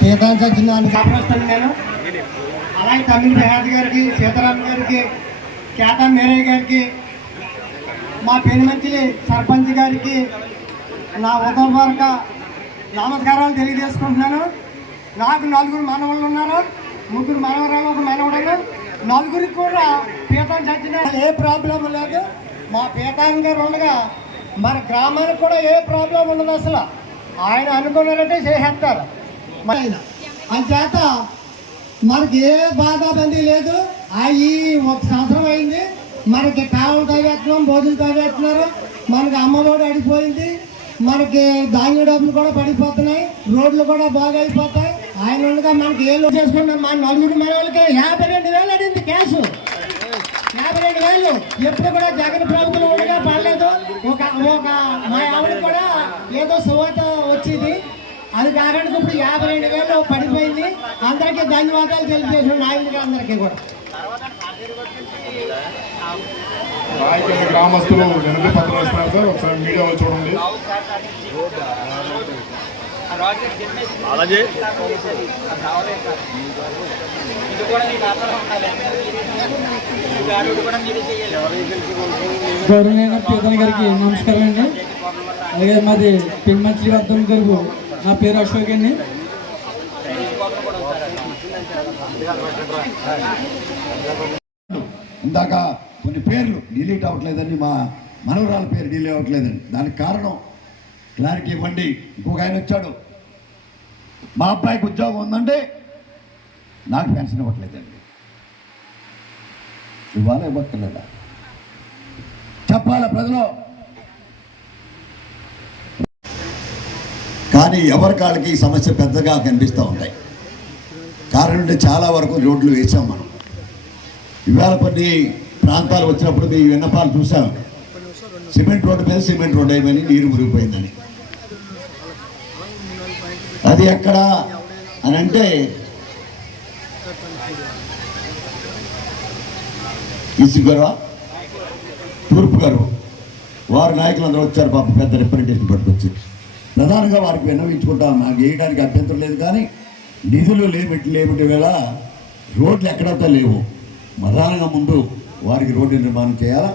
సీతారాం సత్యనారాయణ సభ్రస్తాను నేను. అలాగే తమిళ ప్రహాద్ గారికి సీతారాం గారికి కేటా మేరయ్య గారికి మా పెనుమంచిలి సర్పంచ్ గారికి నా ఉదయపూర్వక నమస్కారాలు తెలియజేసుకుంటున్నాను. నాకు నలుగురు మనవళ్ళు ఉన్నారు. ముగ్గురు మనవరాలు ఒక మనవడను నలుగురికి కూడా పీతాన్ చచ్చిన ఏ ప్రాబ్లం లేదు. మా పీతాన్ గారు ఉండగా మన గ్రామానికి కూడా ఏ ప్రాబ్లం ఉండదు అసలు. ఆయన అనుకున్నారంటే చేసేస్తారు. ఆయన అంచేత మనకి ఏ బాధ లేదు. అవి ఒక సంవత్సరం అయింది. మనకి కావులు తవ్వేస్తున్నాం భోజనం తవ్వేస్తున్నారు. మనకి అమ్మఒడి అడిగిపోయింది. మనకి ధాన్య డబ్బులు కూడా పడిపోతున్నాయి. రోడ్లు కూడా బాగా అయిపోతాయి ఆయన ఉండగా మనకి ఏ లోన్ చేసుకున్నాం మన నలుగురు మన వాళ్ళకి యాభై రెండు వేలు అడింది క్యాష్. యాభై రెండు వేలు. ఎప్పుడు కూడా జగన్ ప్రభుత్వం ఉండగా పడలేదు. ఒక ఒక మా ఆవిడ కూడా ఏదో సువాత వచ్చింది. అది కాకుండా ఇప్పుడు యాభై రెండు వేలు పడిపోయింది. అందరికీ ధన్యవాదాలు తెలియజేసిన నాయకుడికి అందరికీ కూడా. గ్రామస్తులు వెనక పత్రం ఇస్తున్నారు సార్. ఒకసారి మీడియా చూడండి. అలాగే. గౌరవనీయ పీతన గారికి నమస్కారం అండి. అలాగే మాది పిన్మంచి వర్ధం గారు నా పేరు అశోక్ అండి. ఇందాక కొన్ని పేర్లు డిలీట్ అవ్వట్లేదని మా మనవరాల పేరు డిలీట్ అవ్వట్లేదని దానికి కారణం క్లారిటీ ఇవ్వండి. ఇంకొక ఆయన వచ్చాడు. మా అబ్బాయికి ఉద్యోగం ఉందంటే నాకు పెన్షన్ ఇవ్వట్లేదండి. ఇవ్వాలి ఇవ్వట్లేదా? చెప్పాలా ప్రజలు? కానీ ఎవరి కాళ్ళకి ఈ సమస్య పెద్దగా కనిపిస్తూ ఉంటాయి కారణం అంటే చాలా వరకు రోడ్లు వేసాం మనం. ఇవాళ కొన్ని ప్రాంతాలు వచ్చినప్పుడు మీ విన్నపాలు చూసాం సిమెంట్ రోడ్డు మీద సిమెంట్ రోడ్డు అయిపోయింది నీరు మురిగిపోయిందని అది ఎక్కడ అని అంటే ఇసుగర తూర్పు గారు వారు నాయకులందరూ వచ్చారు పాప పెద్ద రిప్రజెంటేషన్ పట్టుకొచ్చారు. ప్రధానంగా వారికి విన్నవించుకుంటాం నాకు వేయడానికి అభ్యంతరం లేదు కానీ నిధులు లేమిటి లేమిటి వేళ రోడ్లు ఎక్కడంతా లేవు. ప్రధానంగా ముందు వారికి రోడ్డు నిర్మాణం చేయాలా?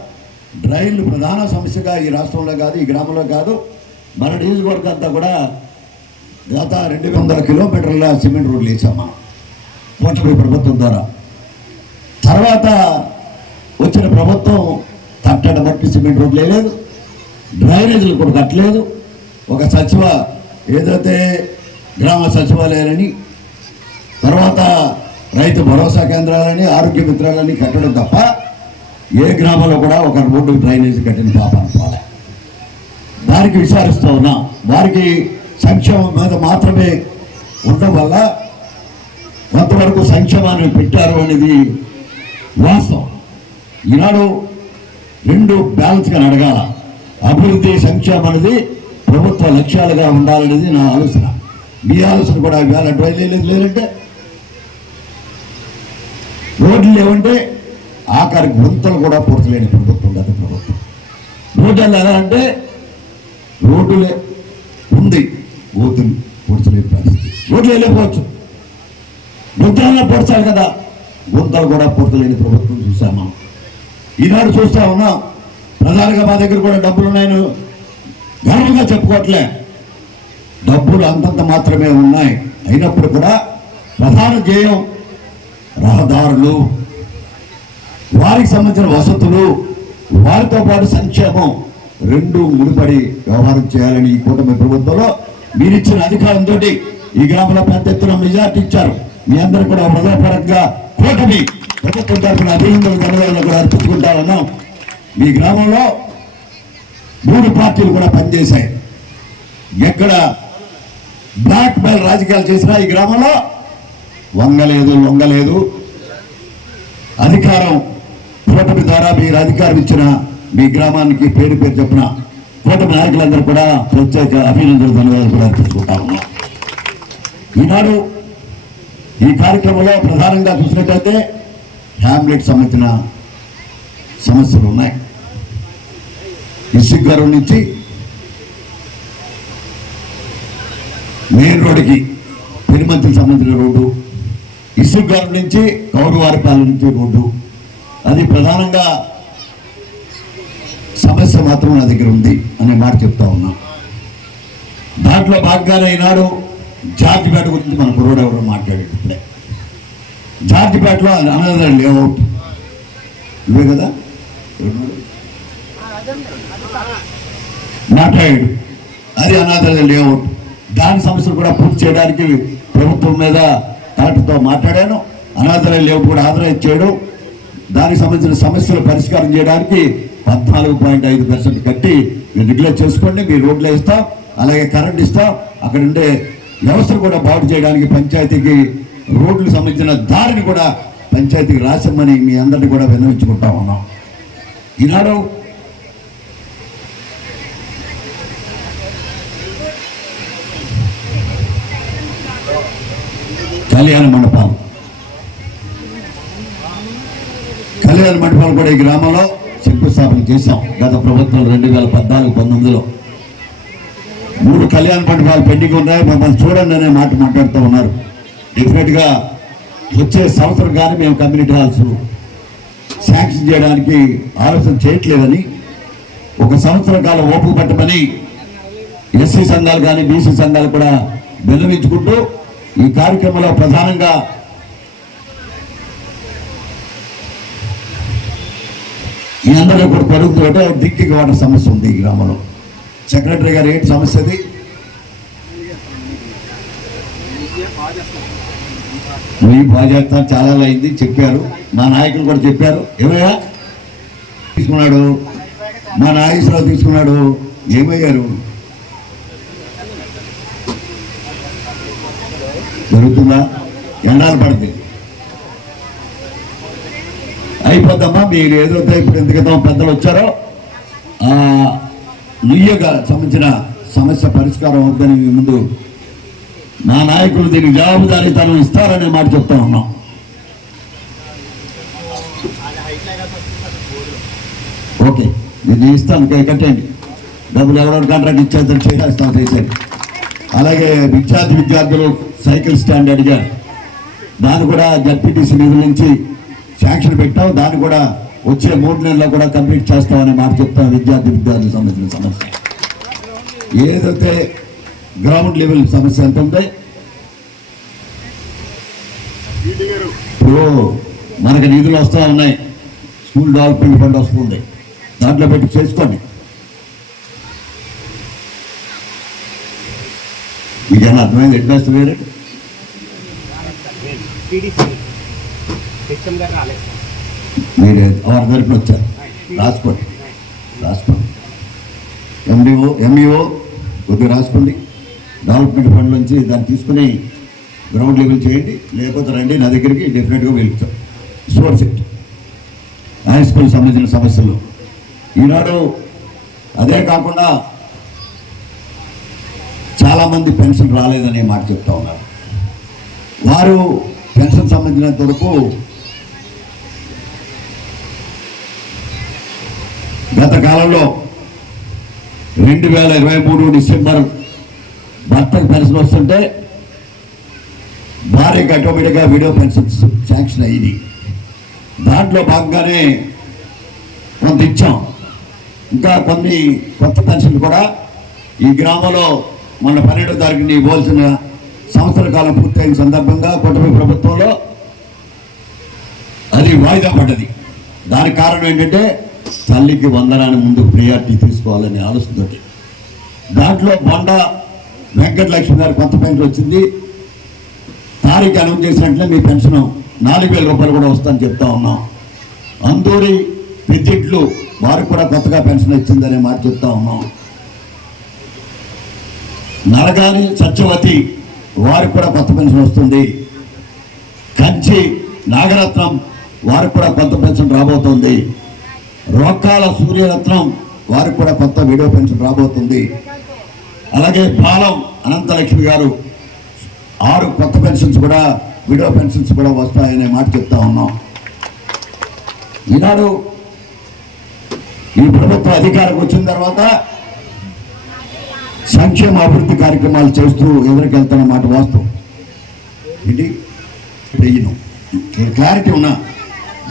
డ్రైన్లు ప్రధాన సమస్యగా ఈ రాష్ట్రంలో కాదు ఈ గ్రామంలో కాదు. మన నియోజకవర్గం అంతా కూడా గత రెండు వందల కిలోమీటర్ల సిమెంట్ రోడ్లు వేసాం మనం. కూటమి ప్రభుత్వం ద్వారా. తర్వాత వచ్చిన ప్రభుత్వం తట్టడం బట్టి సిమెంట్ రోడ్లు వేయలేదు. డ్రైనేజీలు కూడా కట్టలేదు. ఒక సచివ ఏదైతే గ్రామ సచివాలయాలని తర్వాత రైతు భరోసా కేంద్రాలని ఆరోగ్య మిత్రాలని కట్టడం తప్ప ఏ గ్రామంలో కూడా ఒక రోడ్డు డ్రైనేజ్ కట్టిన పాపాన్ని పోలే దానికి విచారిస్తూ ఉన్నాం. వారికి సంక్షేమం మీద మాత్రమే ఉండడం వల్ల కొంతవరకు సంక్షేమాన్ని పెట్టారు అనేది వాస్తవం. ఈనాడు రెండు బ్యాలెన్స్గా అడగాల అభివృద్ధి సంక్షేమం అనేది ప్రభుత్వ లక్ష్యాలుగా ఉండాలనేది నా ఆలోచన. మీ ఆలోచన కూడా ఇవాళ అడ్వైజ్ లేదు లేదంటే రోడ్లు లేవంటే ఆఖరి గుంతలు కూడా పూర్తలేని ప్రభుత్వం గత ప్రభుత్వం. రోడ్లు ఎలా అంటే రోడ్డులే ఉంది ఊతులు పూడ్చలేని పరిస్థితి. రోడ్లు వెళ్ళిపోవచ్చు. గుంతలన్నా పూడ్చాలి కదా. గుంతలు కూడా పూర్తలేని ప్రభుత్వం చూసాము? ఈనాడు చూస్తా ఉన్నాం ప్రధానంగా మా దగ్గర కూడా డబ్బులు ఉన్నాయని గర్వంగా చెప్పుకోవట్లే. డబ్బులు అంతంత మాత్రమే ఉన్నాయి. అయినప్పుడు కూడా ప్రధాన ధ్యేయం రహదారులు వారికి సంబంధించిన వసతులు వారితో పాటు సంక్షేమం రెండు ముడిపడి వ్యవహారం చేయాలని ఈ కూటమి ప్రభుత్వంలో మీరిచ్చిన అధికారంతో ఈ గ్రామంలో పెద్ద ఎత్తున మెజార్టీ ఇచ్చారు. మీ అందరూ కూడా హృదయపరంగా కూటమి ప్రభుత్వం తరఫున అభినందనలు కూడా అర్పించుకుంటారన్నాం. మీ గ్రామంలో మూడు పార్టీలు కూడా పనిచేశాయి. ఎక్కడ బ్లాక్ మెయిల్ రాజకీయాలు చేసినా ఈ గ్రామంలో వంగలేదు లొంగలేదు. అధికారం కూటమి ద్వారా మీరు అధికారం ఇచ్చిన మీ గ్రామానికి పేరు పేరు చెప్పిన కూటమి నాయకులందరూ కూడా ప్రత్యేక అభినందనలు ధన్యవాదాలు కూడా అర్పించుకుంటా ఉన్నాం. ఈనాడు ఈ కార్యక్రమంలో ప్రధానంగా చూసినట్లయితే హ్యామ్లెట్ సంబంధించిన సమస్యలు ఉన్నాయి. ఇసుక్ గారు నుంచి మెయిన్ రోడ్డుకి పెనుమ సంబంధించిన రోడ్డు ఇసుగారు నుంచి కౌరువారిపాలెం నుంచి రోడ్డు. అది ప్రధానంగా సమస్య మాత్రం నా దగ్గర ఉంది అనే మాట చెప్తా ఉన్నా. దాంట్లో భాగంగానే ఈనాడు జార్జిపేట గురించి మన కుర్రోడు ఎవరు మాట్లాడాడు ఇప్పుడే. జార్జిపేటలో అనదర్ లేఅవుట్. ఇవే కదా? ఎవరున్నారు? మాట్లాడాడు అది అనాథ లేఅవుట్. దాని సమస్యలు కూడా పూర్తి చేయడానికి ప్రభుత్వం మీద కలెక్టర్తో మాట్లాడాను. అనాథ లేఅవుట్ కూడా ఆదరణ ఇచ్చాడు. దానికి సంబంధించిన సమస్యలు పరిష్కారం చేయడానికి పద్నాలుగు పాయింట్ ఐదు పర్సెంట్ కట్టి మీరు రెగ్యులేట్ చేసుకోండి. మీ రోడ్లు ఇస్తాం అలాగే కరెంట్ ఇస్తాం. అక్కడ ఉండే వ్యవస్థను కూడా బాగు చేయడానికి పంచాయతీకి రోడ్లకు సంబంధించిన దారిని కూడా పంచాయతీకి రాసమ్మని మీ అందరిని కూడా విన్నవించుకుంటా ఉన్నాం. ఈనాడు కళ్యాణ మండపాలు కళ్యాణ మండపాలు కూడా ఈ గ్రామంలో శంకుస్థాపన చేశాం. గత ప్రభుత్వం రెండు వేల పద్నాలుగు పంతొమ్మిదిలో. మూడు కళ్యాణ మండపాలు పెండింగ్ ఉన్నాయి. మమ్మల్ని చూడండి అనే మాట మాట్లాడుతూ ఉన్నారు. డెఫినెట్గా వచ్చే సంవత్సరం కానీ మేము కమ్యూనిటీ హాల్స్ శాంక్షన్ చేయడానికి ఆలోచన చేయట్లేదని ఒక సంవత్సరం కాలం ఓపిక పట్టమని ఎస్సీ సంఘాలు కానీ బీసీ సంఘాలు కూడా విన్నవించుకుంటూ ఈ కార్యక్రమంలో ప్రధానంగా మీ అందరూ కూడా పరుగుతుంటే దిక్కి వాటర్ సమస్య ఉంది ఈ గ్రామంలో. సెక్రటరీ గారు ఏంటి సమస్య అది? మీ బాధ్యత చాలా అయింది చెప్పారు. మా నాయకులు కూడా చెప్పారు. ఏమయ్యా? తీసుకున్నాడు. మా నాగేశ్వరరావు తీసుకున్నాడు. ఏమయ్యారు? జరుగుతుందా? ఎండాలు పడితే. అయిపోద్దమ్మా మీరు ఏదైతే ఇప్పుడు ఎందుకంటే పెద్దలు వచ్చారో ఆ సంబంధించిన సమస్య పరిష్కారం అవుతుందని మీ ముందు నా నాయకులు దీనికి జవాబుదారీతనం ఇస్తారనే మాట చెప్తా ఉన్నాం. ఓకే నేను ఇస్తాను కట్టేయండి. డబ్బులు ఎవరెవరు కాంట్రాక్ట్ ఇచ్చేద్దాం చేయాల్సిన చేసేది అలాగే విద్యార్థి విద్యార్థులు సైకిల్ స్టాండ్ అడిగారు దాన్ని కూడా జడ్పీటీసీ నిధుల నుంచి శాంక్షన్ పెట్టాం దాన్ని కూడా వచ్చే మూడు నెలల్లో కూడా కంప్లీట్ చేస్తామని మాట చెప్తాం విద్యార్థి విద్యార్థులకు సంబంధించిన సమస్య. ఏదైతే గ్రౌండ్ లెవెల్ సమస్య ఎంత ఉంది? ఇప్పుడు మనకి నిధులు వస్తూ ఉన్నాయి. స్కూల్ డెవలప్మెంట్ ఫండ్ వస్తుంది. దాంట్లో పెట్టి చేసుకోండి. మీకేనా అర్థమైంది హెడ్ మాస్టర్ గారు? మీరు వారి తరపున వచ్చారు? రాసుకోండి రాసుకోండి ఎండిఓ ఎంఈఓ కొద్దిగా రాసుకోండి. డెవలప్మెంట్ ఫండ్ నుంచి దాన్ని తీసుకుని గ్రౌండ్ లెవెల్ చేయండి. లేకపోతే రండి నా దగ్గరికి డెఫినెట్గా వెళ్తాం. Source it. హై స్కూల్ సంబంధించిన సమస్యలు. ఈనాడు అదే కాకుండా చాలామంది పెన్షన్ రాలేదనే మాట చెప్తా ఉన్నారు. వారు పెన్షన్ సంబంధించినంత వరకు గత కాలంలో రెండు వేల ఇరవై మూడు డిసెంబర్ భర్తకు పెన్షన్ వస్తుంటే భార్యకి ఆటోమేటిక్గా వీడియో పెన్షన్ శాంక్షన్ అయ్యింది దాంట్లో భాగంగానే కొంత ఇచ్చాం. ఇంకా కొన్ని కొత్త పెన్షన్లు కూడా ఈ గ్రామంలో మన పన్నెండో తారీఖుని ఇవ్వాల్సిన సంవత్సర కాలం పూర్తయిన సందర్భంగా కుటుంబ ప్రభుత్వంలో అది వాయిదా పడ్డది. దానికి కారణం ఏంటంటే తల్లికి వందనాన్ని ముందు ప్రియారిటీ తీసుకోవాలనే ఆలోచనతోటి. దాంట్లో బొండ వెంకటలక్ష్మి గారి కొత్త పెన్షన్ వచ్చింది. తారీఖు అనౌన్స్ చేసినట్లే మీ పెన్షన్ నాలుగు వేల రూపాయలు కూడా వస్తుందని చెప్తా ఉన్నాం. అందూరి పెద్దిట్లు వారికి కూడా కొత్తగా పెన్షన్ వచ్చిందనే మాట చెప్తా ఉన్నాం. నరగాని సత్యవతి వారికి కూడా కొత్త పెన్షన్ వస్తుంది. కంచి నాగరత్నం వారికి కూడా కొత్త పెన్షన్ రాబోతుంది. రోకాల సూర్యరత్నం వారికి కూడా కొత్త వీడియో పెన్షన్ రాబోతుంది. అలాగే పాలం అనంతలక్ష్మి గారు ఆరు కొత్త పెన్షన్స్ కూడా వీడియో పెన్షన్స్ కూడా వస్తాయనే మాట చెప్తా ఉన్నాం. ఈనాడు ఈ ప్రభుత్వ అధికారికి వచ్చిన తర్వాత సంక్షేమ అభివృద్ధి కార్యక్రమాలు చేస్తూ ఎదురుకెళ్తున్న మాట వాస్తవం. ఏంటి? వెయ్యను క్లారిటీ ఉన్నా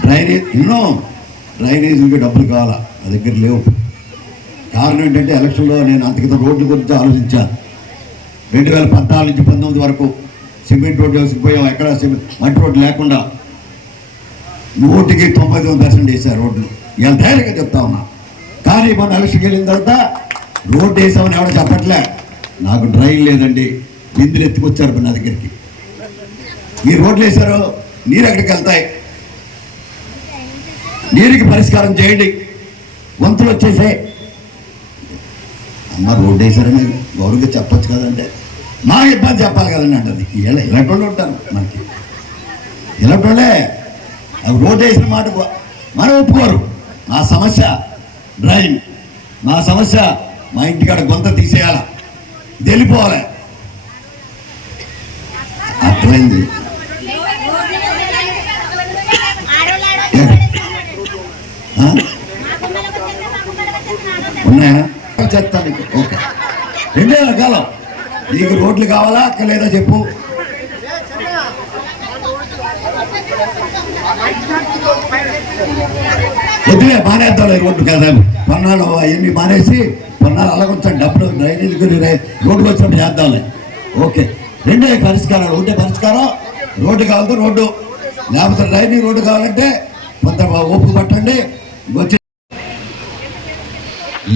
డ్రైనేజ్ ఎన్నో డ్రైనేజీకి డబ్బులు కావాలా? నా దగ్గర లేవు. కారణం ఏంటంటే ఎలక్షన్లో నేను అంతకిత రోడ్ల గురించి ఆలోచించాను. రెండు వేల పద్నాలుగు నుంచి పంతొమ్మిది వరకు సిమెంట్ రోడ్డు వేసుకుపోయాం. ఎక్కడ సిమెంట్ మట్టి రోడ్డు లేకుండా నూటికి తొంభై తొమ్మిది పర్సెంట్ వేశారు రోడ్లు. ఎంత ధైర్యంగా చెప్తా ఉన్నా. కానీ మన ఎలక్షన్కి వెళ్ళిన తర్వాత రోడ్డు వేసామని ఎవడో చెప్పట్లే. నాకు డ్రైన్ లేదండి. బిందులు ఎత్తుకొచ్చారు నా దగ్గరికి. ఈ రోడ్లు వేశారు నీరు ఎక్కడికి వెళ్తాయి? నీరుకి పరిష్కారం చేయండి. వంతులు వచ్చేసే అమ్మ రోడ్డు వేశారని గౌరవంగా చెప్పచ్చు కదంటే మా ఇబ్బంది చెప్పాలి కదండి అంటది ఇలా ఇలాంటి వాళ్ళు ఉంటారు మనకి. ఇలాంటి వాళ్ళే అవి రోడ్డు వేసిన మాట మనం ఒప్పుకోరు. మా సమస్య డ్రైన్ మా సమస్య మా ఇంటికాడ గొంత తీసేయాల? తెలిపోవాలి వెళ్ళిపోవాలి. అర్థమైంది? ఉన్నాయా? చెప్తాను ఓకే. రెండే రకాల. నీకు రోడ్లు కావాలా? అక్కర్లేదా చెప్పు. వద్దులే బానేద్దాం రోడ్డు కదా. పన్నాడు అవన్నీ మానేసి అలా అలాగొచ్చాను డబ్బులు డ్రైనేజీకి రోడ్డు వచ్చినప్పుడు చేద్దాంలే. ఓకే. రెండే పరిష్కారాలు. ఒకటే పరిష్కారం. రోడ్డు కావాలంటే రోడ్డు. లేకపోతే డ్రైనేజ్ రోడ్డు కావాలంటే కొంత ఓపు పట్టండి. వచ్చి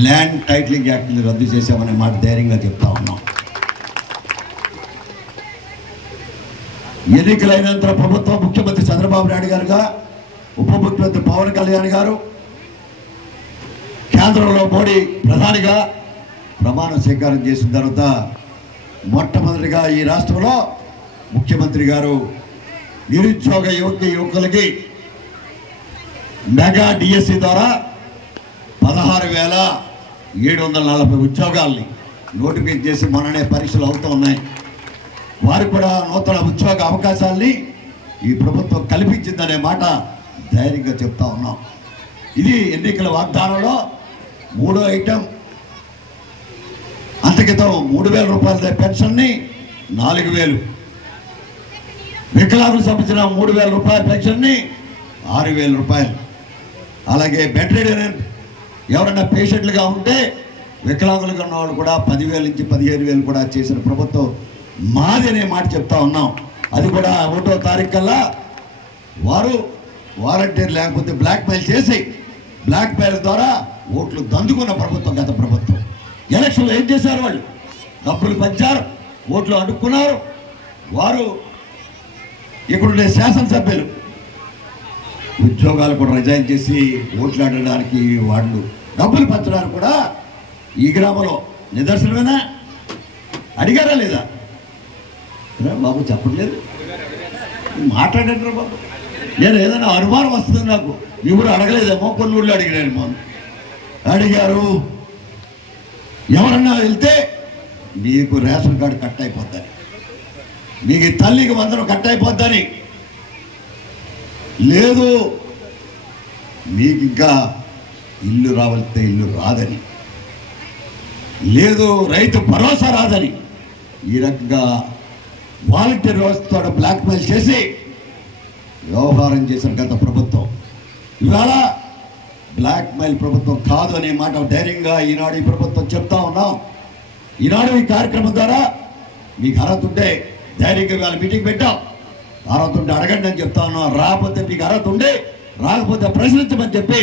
ల్యాండ్ టైటిలింగ్ యాక్ట్ని రద్దు చేసామనే మాట ధైర్యంగా చెప్తా ఉన్నాం. ఎన్నికలైనంత ప్రభుత్వం ముఖ్యమంత్రి చంద్రబాబు నాయుడు గారుగా ఉప ముఖ్యమంత్రి పవన్ కళ్యాణ్ గారు ఆంధ్రలో మోడీ ప్రధానిగా ప్రమాణ స్వీకారం చేసిన తర్వాత మొట్టమొదటిగా ఈ రాష్ట్రంలో ముఖ్యమంత్రి గారు నిరుద్యోగ యువక యువకులకి మెగా డిఎస్సి ద్వారా పదహారు వేల ఏడు వందల నలభై ఉద్యోగాల్ని నోటిఫికేట్ చేసి మొన్ననే పరీక్షలు అవుతూ ఉన్నాయి. వారు కూడా నూతన ఉద్యోగ అవకాశాల్ని ఈ ప్రభుత్వం కల్పించిందనే మాట ధైర్యంగా చెప్తా ఉన్నాం. ఇది ఎన్నికల వాగ్దానంలో మూడో ఐటెం. అంతకితం మూడు వేల రూపాయల పెన్షన్ని నాలుగు వేలు. వికలాంగులకు సంబంధించిన మూడు వేల రూపాయల పెన్షన్ని ఆరు వేల రూపాయలు. అలాగే బెడ్ రెడీ ఎవరైనా పేషెంట్లుగా ఉంటే వికలాంగులుగా ఉన్నవాళ్ళు కూడా పదివేల నుంచి పదిహేను వేలు కూడా చేసిన ప్రభుత్వం మాది అనే మాట చెప్తా ఉన్నాం. అది కూడా ఒకటో తారీఖు కల్లా వారు వాలంటీర్ లేకపోతే బ్లాక్మెయిల్ చేసి బ్లాక్ మెయిల్ ద్వారా ఓట్లు దందుకున్న ప్రభుత్వం గత ప్రభుత్వం. ఎలక్షన్లో ఏం చేశారు వాళ్ళు? డబ్బులు పంచారు ఓట్లు అడుక్కున్నారు వారు ఇక్కడుండే శాసనసభ్యులు ఉద్యోగాలు కూడా రిజైన్ చేసి ఓట్లాడడానికి వాళ్ళు డబ్బులు పంచడానికి కూడా ఈ గ్రామంలో నిదర్శనమేనా? అడిగారా లేదా? బాబు చెప్పట్లేదు. మాట్లాడండి బాబు. నేను ఏదైనా అనుమానం వస్తుంది నాకు. మీ ఊరు అడగలేదేమో కొన్ని అడిగినాను మనం అడిగారు ఎవరన్నా వెళ్తే మీకు రేషన్ కార్డు కట్ అయిపోద్దని మీకు తల్లికి మందరం కట్ అయిపోద్దని. లేదు మీకు ఇంకా ఇల్లు రావాలితే ఇల్లు రాదని. లేదు రైతు భరోసా రాదని. ఈ రకంగా వాలంటీర్ వ్యవస్థతో బ్లాక్మెయిల్ చేసి వ్యవహారం చేసిన గత ప్రభుత్వం. ఇవాళ బ్లాక్మెయిల్ ప్రభుత్వం కాదు అనే మాట ధైర్యంగా ఈనాడు ఈ ప్రభుత్వం చెప్తా ఉన్నాం. ఈనాడు ఈ కార్యక్రమం ద్వారా మీకు అర్హత ఉంటే ధైర్యంగా ఇవాళ మీటింగ్ పెట్టాం. అర్హత ఉంటే అడగండి అని చెప్తా ఉన్నాం. రాకపోతే మీకు అర్హత ఉండే రాకపోతే ప్రశ్నించమని చెప్పి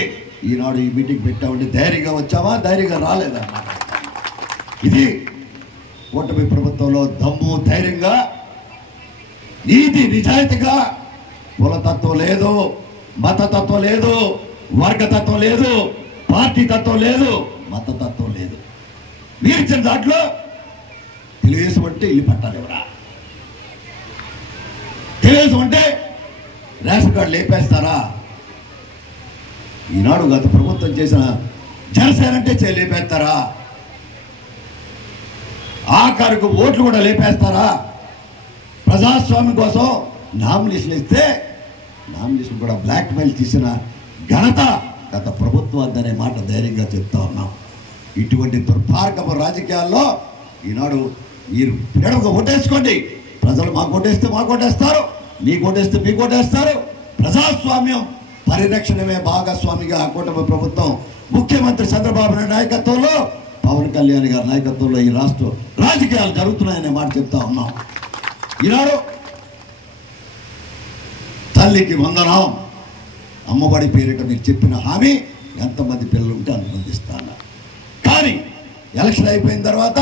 ఈనాడు ఈ మీటింగ్ పెట్టామంటే ధైర్యంగా వచ్చావా? ధైర్యంగా రాలేదా? ఇది కూటమి ప్రభుత్వంలో దమ్ము ధైర్యంగా నీతి నిజాయితీగా కులతత్వం లేదు మతతత్వం లేదు వర్గతత్వం లేదు పార్టీ తత్వం లేదు మతతత్వం లేదు. మీరు ఇచ్చిన దాంట్లో తెలుగుదేశం అంటే ఇల్లు పట్టాలి ఎవరా? తెలుగుదేశం అంటే రేషన్ కార్డు లేపేస్తారా? ఈనాడు గత ప్రభుత్వం చేసిన జనసేన అంటే లేపేస్తారా? ఆఖరికి ఓట్లు కూడా లేపేస్తారా? ప్రజాస్వామ్యం కోసం నామినేషన్ ఇస్తే నామినేషన్ కూడా బ్లాక్ మెయిల్ తీసిన ఘనత గత ప్రభుత్వం అనే మాట ధైర్యంగా చెప్తా ఉన్నాం. ఇటువంటి దుర్మార్గపు రాజకీయాల్లో ఈనాడు మీరు పిడవగా ఓటేసుకోండి ప్రజలు మా ఓటేస్తే మా ఓటేస్తారు మీ ఓటేస్తే మీ ఓటేస్తారు ప్రజాస్వామ్యం పరిరక్షణమే భాగస్వామిగా ఆ కూటమి ప్రభుత్వం. ముఖ్యమంత్రి చంద్రబాబు నాయుడు నాయకత్వంలో పవన్ కళ్యాణ్ గారి నాయకత్వంలో ఈ రాష్ట్ర రాజకీయాలు జరుగుతున్నాయనే మాట చెప్తా ఉన్నాం. ఈనాడు తల్లికి వందనం అమ్మఒడి పేరిట మీరు చెప్పిన హామీ ఎంతమంది పిల్లలు ఉంటే అంతమంది కానీ ఎలక్షన్ అయిపోయిన తర్వాత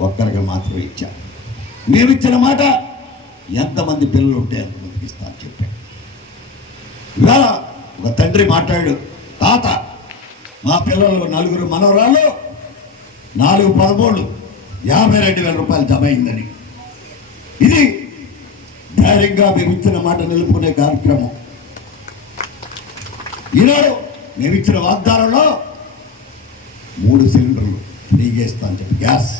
ఒక్కరికి మాత్రమే ఇచ్చాను మేము ఇచ్చిన మాట ఎంతమంది పిల్లలు ఉంటే ఎంతమందికి ఇస్తాను చెప్పాడు ఇవాళ ఒక తండ్రి మాట్లాడు తాత మా పిల్లలు నలుగురు మనవరాలు నాలుగు పదమూడు యాభై రెండు వేల రూపాయలు జమ అయిందని. ఇది ధైర్యంగా మేము ఇచ్చిన మాట నిలుపుకునే కార్యక్రమం. ఈనాడు మేము ఇచ్చిన వాగ్దానంలో మూడు సిలిండర్లు ఫ్రీగా అని చెప్పి గ్యాస్.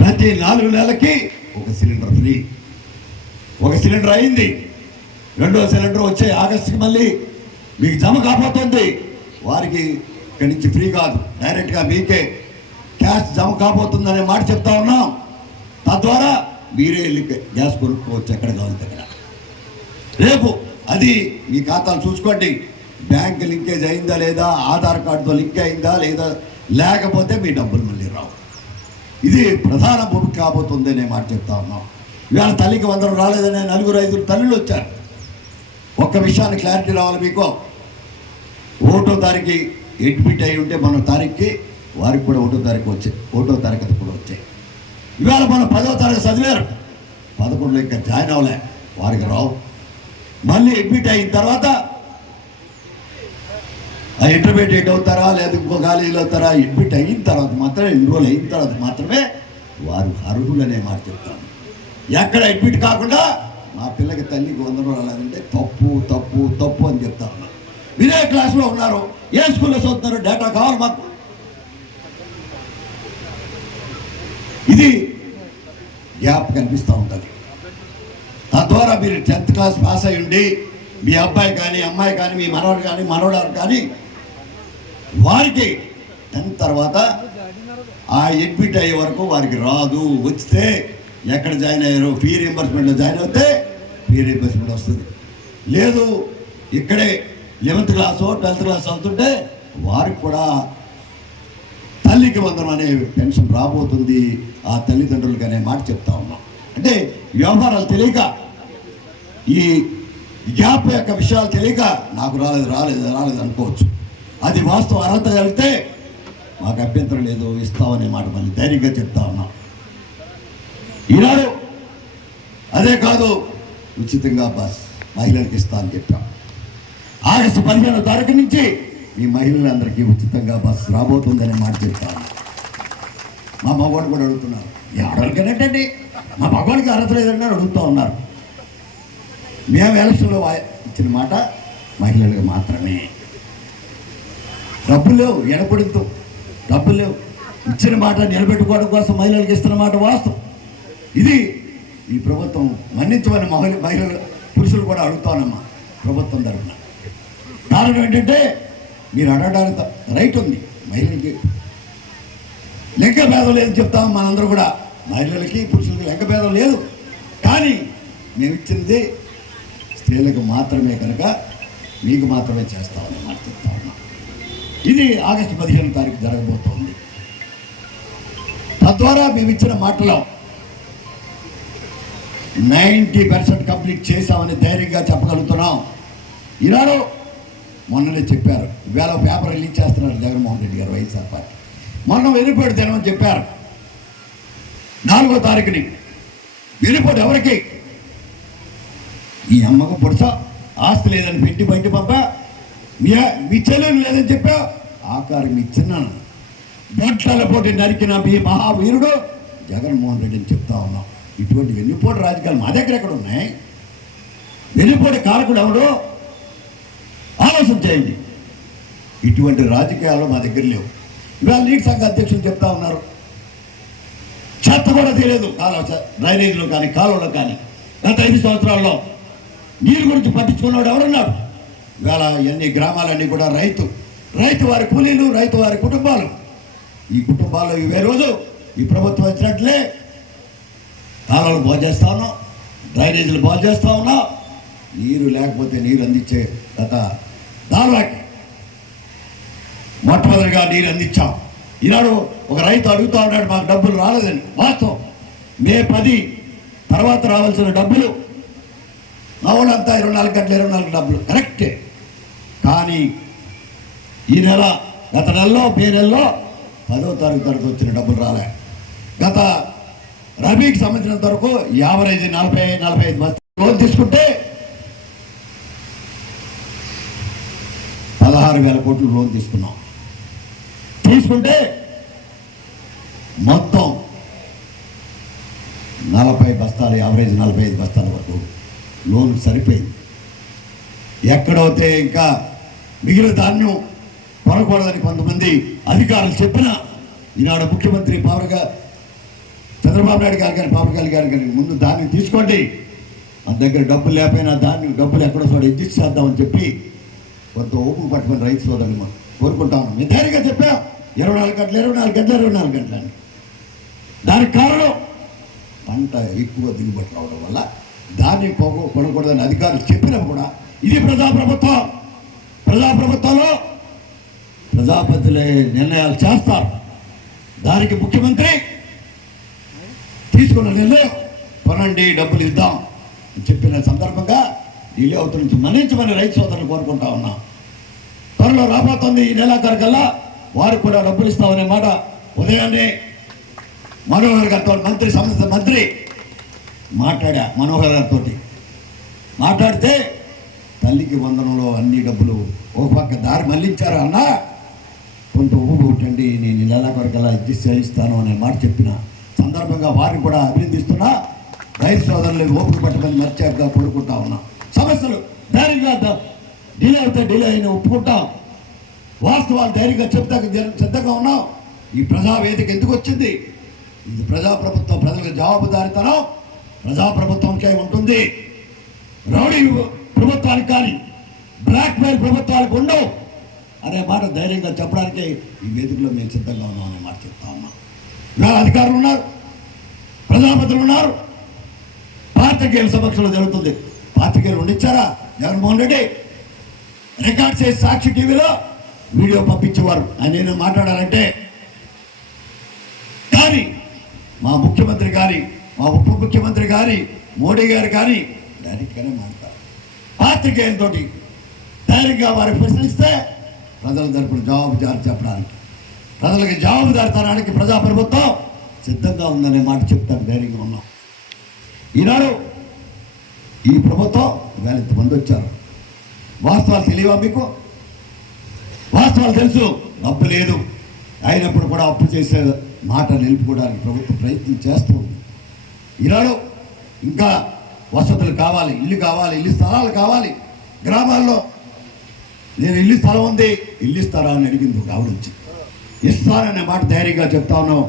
ప్రతి నాలుగు నెలలకి ఒక సిలిండర్ ఫ్రీ. ఒక సిలిండర్ అయింది. రెండో సిలిండర్ వచ్చే ఆగస్టుకి మళ్ళీ మీకు జమ కాబోతుంది. వారికి ఇక్కడి నుంచి ఫ్రీ కాదు. డైరెక్ట్గా మీకే క్యాష్ జమ కాబోతుందనే మాట చెప్తా మీరే వెళ్ళి గ్యాస్ కొనుక్కోవచ్చు ఎక్కడ కావాలి దగ్గర. రేపు అది మీ ఖాతాలు చూసుకోండి. బ్యాంక్ లింకేజ్ అయిందా లేదా ఆధార్ కార్డుతో లింక్ అయిందా లేదా లేకపోతే మీ డబ్బులు మళ్ళీ రావు. ఇది ప్రధాన భూమి కాబోతుంది అనే మాట చెప్తా ఉన్నాం. ఇవాళ తల్లికి వందరం రాలేదనే నలుగురు ఐదుగురు తల్లులు వచ్చారు. ఒక్క విషయాన్ని క్లారిటీ రావాలి మీకు. ఒకటో తారీఖు అడ్మిట్ అయి ఉంటే మన తారీఖుకి వారికి కూడా ఒకటో తారీఖు వచ్చాయి ఒకటో తరగతి కూడా వచ్చాయి ఇవాళ మన పదో తరగతి చదివారు. పదకొండులో ఇంకా జాయిన్ అవ్వలే. వారికి రావు. మళ్ళీ అడ్మిట్ అయిన తర్వాత ఆ ఇంటర్మీడియట్ అవుతారా లేదా ఇంకో కాలేజీలో అవుతారా అడ్మిట్ అయిన తర్వాత మాత్రమే ఎన్రోల్ అయిన తర్వాత మాత్రమే వారు అర్హులనే మాట చెప్తాను ఎక్కడ అడ్మిట్ కాకుండా మా పిల్లకి తల్లికి వందనం రాలేదంటే తప్పు తప్పు తప్పు అని చెప్తా ఉన్నాను మీరే క్లాస్లో ఉన్నారు. ఏ స్కూల్లో చదువుతున్నారు? డేటా కావాలి మాకు. ఇది గ్యాప్ కనిపిస్తూ ఉంటుంది. తద్వారా మీరు టెన్త్ క్లాస్ పాస్ అయి ఉండి మీ అబ్బాయి కానీ అమ్మాయి కానీ మీ మనవడు కానీ మనవడారు కానీ వారికి టెన్త్ తర్వాత ఆ అడ్మిట్ అయ్యే వరకు వారికి రాదు. వచ్చితే ఎక్కడ జాయిన్ అయ్యారో? ఫీ రీంబర్స్మెంట్లో జాయిన్ అవుతే ఫీ రీంబర్స్మెంట్ వస్తుంది. లేదు ఇక్కడే లెవెన్త్ క్లాస్ ట్వెల్త్ క్లాస్ అవుతుంటే వారికి కూడా తల్లికి వందనం అనే పెన్షన్ రాబోతుంది ఆ తల్లిదండ్రులకి అనే మాట చెప్తా ఉన్నాం. అంటే వ్యవహారాలు తెలియక ఈ గ్యాప్ యొక్క విషయాలు తెలియక నాకు రాలేదు రాలేదు రాలేదు అనుకోవచ్చు. అది వాస్తవ అర్హత కలిగితే మాకు అభ్యంతరం లేదు ఇస్తామనే మాట మళ్ళీ ధైర్యంగా చెప్తా ఉన్నాం. ఈనాడు అదే కాదు ఉచితంగా బస్ మహిళలకు ఇస్తా అని చెప్పాం. ఆగస్టు పదిహేనో తారీఖు నుంచి మీ మహిళలందరికీ ఉచితంగా బస్సు రాబోతుందని మాట చెప్తాను. మా మగవాడు కూడా అడుగుతున్నారు ఈ ఆడవాళ్ళకేనంటండి మా మగవాడికి అర్హత లేదండి అని అడుగుతూ ఉన్నారు. మేము ఎలక్షన్లో ఇచ్చిన మాట మహిళలకు మాత్రమే. డబ్బు లేవు ఎడపడితో డబ్బు లేవు. ఇచ్చిన మాట నిలబెట్టుకోవడం కోసం మహిళలకు ఇస్తున్న మాట వాస్తవం. ఇది ఈ ప్రభుత్వం మన్నించమని మహిళ మహిళలు పురుషులు కూడా అడుగుతానమ్మా ప్రభుత్వం తరఫున కారణం ఏంటంటే మీరు అడగడానికి రైట్ ఉంది. మహిళలకి లెక్క భేదం లేదు చెప్తాం మనందరూ కూడా. మహిళలకి పురుషులకి లెక్క భేదం లేదు. కానీ మేము ఇచ్చింది స్త్రీలకు మాత్రమే కనుక మీకు మాత్రమే చేస్తామని మాట చెప్తా ఉన్నాం. ఇది ఆగస్టు పదిహేను తారీఖు జరగబోతోంది. తద్వారా మేము ఇచ్చిన మాటలో నైంటీ పర్సెంట్ కంప్లీట్ చేశామని ధైర్యంగా చెప్పగలుగుతున్నాం. ఈనాడు మొన్ననే చెప్పారు. ఇవాళ పేపర్ రిలీజ్ చేస్తున్నారు జగన్మోహన్ రెడ్డి గారు వైఎస్ఆర్ పార్టీ. మొన్న వెనుపోటు దినమని చెప్పారు. నాలుగో తారీఖుని వెనుపోటు ఎవరికి? ఈ అమ్మకు పురుష ఆస్తి లేదని పెట్టి బయట పంప మీ చెల్లెలు లేదని చెప్పా ఆకారం మీ చిన్నాను పోటీ నరికిన మీ మహావీరుడు జగన్మోహన్ రెడ్డి అని చెప్తా ఉన్నాం. ఇటువంటి వెన్నుపోటు రాజకీయాలు మా దగ్గర ఎక్కడ ఉన్నాయి? వెన్నుపోటు కారకుడు ఎవడు ఆలోచన చేయండి. ఇటువంటి రాజకీయాలు మా దగ్గర లేవు. ఇవాళ నీటి సంఘ అధ్యక్షులు చెప్తా ఉన్నారు. చెత్త కూడా తెలియదు. కాలువ డ్రైనేజీలో కానీ కాలువలో కానీ గత ఐదు సంవత్సరాల్లో నీరు గురించి పట్టించుకున్నవాడు ఎవరున్నాడు ఇవాళ ఎన్ని గ్రామాలన్నీ కూడా రైతు రైతు వారి కూలీలు రైతు వారి కుటుంబాలు. ఈ కుటుంబాలు ఇవే రోజు ఈ ప్రభుత్వం వచ్చినట్లే కాలువలు బాగు చేస్తా ఉన్నాం డ్రైనేజీలు బాగు చేస్తా ఉన్నాం. నీరు లేకపోతే నీరు అందించే గత దారులకి మొట్టమొదటిగా నీరు అందించాం. ఈనాడు ఒక రైతు అడుగుతూ ఉన్నాడు మాకు డబ్బులు రాలేదని వాస్తవం మే పది తర్వాత రావాల్సిన డబ్బులు. మా వాళ్ళంతా ఇరవై నాలుగు గంటల ఇరవై నాలుగు డబ్బులు కరెక్టే. కానీ ఈ నెల గత నెలలో మే నెలలో పదో తారీఖు తరగతి వచ్చిన డబ్బులు రాలే. గత రబీకి సంబంధించినంత వరకు యావరేజ్ నలభై నలభై ఐదు బస్తాలు లోన్ తీసుకుంటే పదహారు వేల కోట్లు లోన్ తీసుకున్నాం. తీసుకుంటే మొత్తం నలభై బస్తాలు యావరేజ్ నలభై ఐదు బస్తాల వరకు లోన్ సరిపోయింది. ఎక్కడైతే ఇంకా మిగిలిన ధాన్యం కొనకూడదని కొంతమంది అధికారులు చెప్పినా ఈనాడు ముఖ్యమంత్రి పవన్ చంద్రబాబు నాయుడు గారు కానీ పవన్ కళ్యాణ్ గారు కానీ ముందు ధాన్యం తీసుకోండి. మన దగ్గర డబ్బులు లేకపోయినా ధాన్యం డబ్బులు ఎక్కడో చోట ఎడ్జిస్ట్ చేద్దామని చెప్పి కొంత ఓపు పట్టుకుని రైతు సోదరులు మనం కోరుకుంటా ఉన్నాం. మేము చెప్పా చెప్పాం ఇరవై నాలుగు గంటలు ఇరవై నాలుగు గంటలు ఇరవై నాలుగు గంటలు అని. దానికి కారణం పంట ఎక్కువ దిగుబడి రావడం వల్ల దాన్ని కొన కొనకూడదని అధికారులు చెప్పినా కూడా ఇది ప్రజాప్రభుత్వం. ప్రజాప్రభుత్వంలో ప్రజాపతిలే నిర్ణయాలు చేస్తారు. దానికి ముఖ్యమంత్రి తీసుకున్న నిర్ణయం కొనండి డబ్బులు ఇద్దాం చెప్పిన సందర్భంగా ఢిల్లీ అవతల నుంచి మన్నించమని రైతు సోదరులు కోరుకుంటా ఉన్నాం. త్వరలో రాబోతుంది ఈ నెలాఖరు కల్లా వారికి కూడా డబ్బులు ఇస్తామనే మాట ఉదయాన్నే మనోహర్ గారితో మంత్రి సంస్థ మంత్రి మాట్లాడా మనోహర్ గారితో మాట్లాడితే తల్లికి వందనంలో అన్ని డబ్బులు ఒక పక్క దారి మళ్ళించారు అన్న? కొంత ఊపు నేను నెల కొరకలా ఇస్తాను అనే మాట చెప్పిన సందర్భంగా వారిని కూడా అభినందిస్తున్నా. రైతు సోదరులు ఓపిక పట్టమని మర్చాక పడుకుంటా ఉన్నా. సమస్యలు ధైర్యంగా డిలే అవుతే డిలే అయిన ఒప్పుకుంటాం వాస్తవాలు ధైర్యంగా చెప్తా సిద్ధంగా ఉన్నాం ఈ ప్రజా వేదిక ఎందుకు వచ్చింది? ఇది ప్రజాప్రభుత్వం ప్రజలకు జవాబుదారితనం ప్రజాప్రభుత్వంకే ఉంటుంది. రౌడీ ప్రభుత్వానికి కానీ బ్లాక్ మెయిల్ ప్రభుత్వాలకు ఉండవు. అనే మాట ధైర్యంగా చెప్పడానికి ఈ వేదికలో మేము సిద్ధంగా ఉన్నాం అనే మాట చెప్తా ఉన్నాం. ఇవాళ అధికారులు ఉన్నారు. ప్రజాపతులు ఉన్నారు. పాత్రికేయుల సమక్షంలో జరుగుతుంది. పాత్రికేయులు ఉండిచ్చారా? జగన్మోహన్ రెడ్డి? రికార్డ్ చేసి సాక్షి టీవీలో వీడియో పంపించేవారు. ఆయన నేను మాట్లాడాలంటే కానీ మా ముఖ్యమంత్రి గారి మా ఉప ముఖ్యమంత్రి గారి మోడీ గారు కానీ డైరెక్ట్గానే మాట్లాడతారు పాత్రికేయులతో ధైర్యంగా వారి ప్రశ్నిస్తే ప్రజల తరపున జవాబుదారి చెప్పడానికి ప్రజలకు జవాబుదారితనానికి ప్రజాప్రభుత్వం సిద్ధంగా ఉందనే మాట చెప్తాను. ధైర్యంగా ఉన్నాం. ఈనాడు ఈ ప్రభుత్వం వేల మంది వచ్చారు. వాస్తవాలు తెలియవా మీకు? వాస్తవాలు తెలుసు. డబ్బు లేదు. అయినప్పుడు కూడా అప్పు చేసే మాట నిలుపుకోవడానికి ప్రభుత్వం ప్రయత్నం చేస్తూ ఈనాడు ఇంకా వసతులు కావాలి ఇల్లు కావాలి ఇల్లు స్థలాలు కావాలి. గ్రామాల్లో నేను ఇల్లు స్థలం ఉంది ఇల్లు ఇస్తారా అని అడిగింది ఒక ఆవిడ వచ్చి. ఇస్తాననే మాట ధైర్యంగా చెప్తా ఉన్నాం.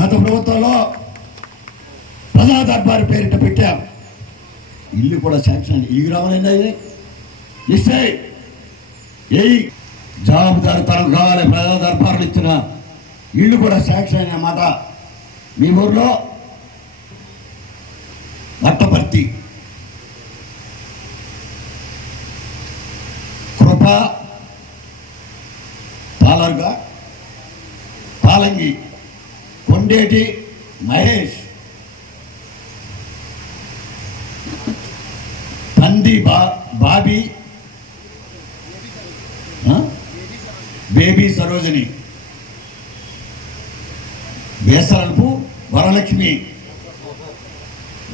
గత ప్రభుత్వంలో ప్రజా దర్బారు పేరిట పెట్టాం. ఇల్లు కూడా శాంక్షన్ ఈ గ్రామాలైనా ఇస్తే ఏ జవాబుదారితనం కావాలి ప్రజా దర్బారులు ఇచ్చిన ఇల్లు కూడా సాక్షి అయిన మాట మీ ఊర్లో మట్టపర్తి. కృప పాలర్గా పాలంగి కొండేటి మహేష్ పంది బా బాబీ ఆ? బేబీ సరోజిని. వేసరల్పు వరలక్ష్మి.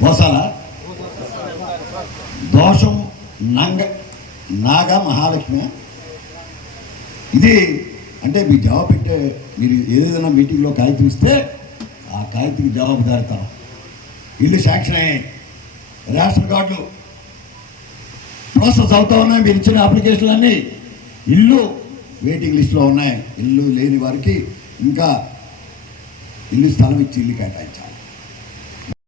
వసల. దోషం నంగ నాగ మహాలక్ష్మి. ఇది అంటే మీ జవాబు పెట్టే మీరు ఏదైనా మీటింగ్లో కాగితం ఇస్తే ఆ కాగితం జవాబుదారితనం ఇల్లు శాంక్షన్ అయ్యాయి. రేషన్ కార్డులు. ప్రాసెస్ అవుతా ఉన్నాయి. మీరు ఇచ్చిన అప్లికేషన్లన్నీ. ఇల్లు వెయిటింగ్ లిస్ట్లో ఉన్నాయి. ఇల్లు లేని వారికి ఇంకా ఇల్లు స్థలం ఇచ్చి ఇల్లు కేటాయించాలి.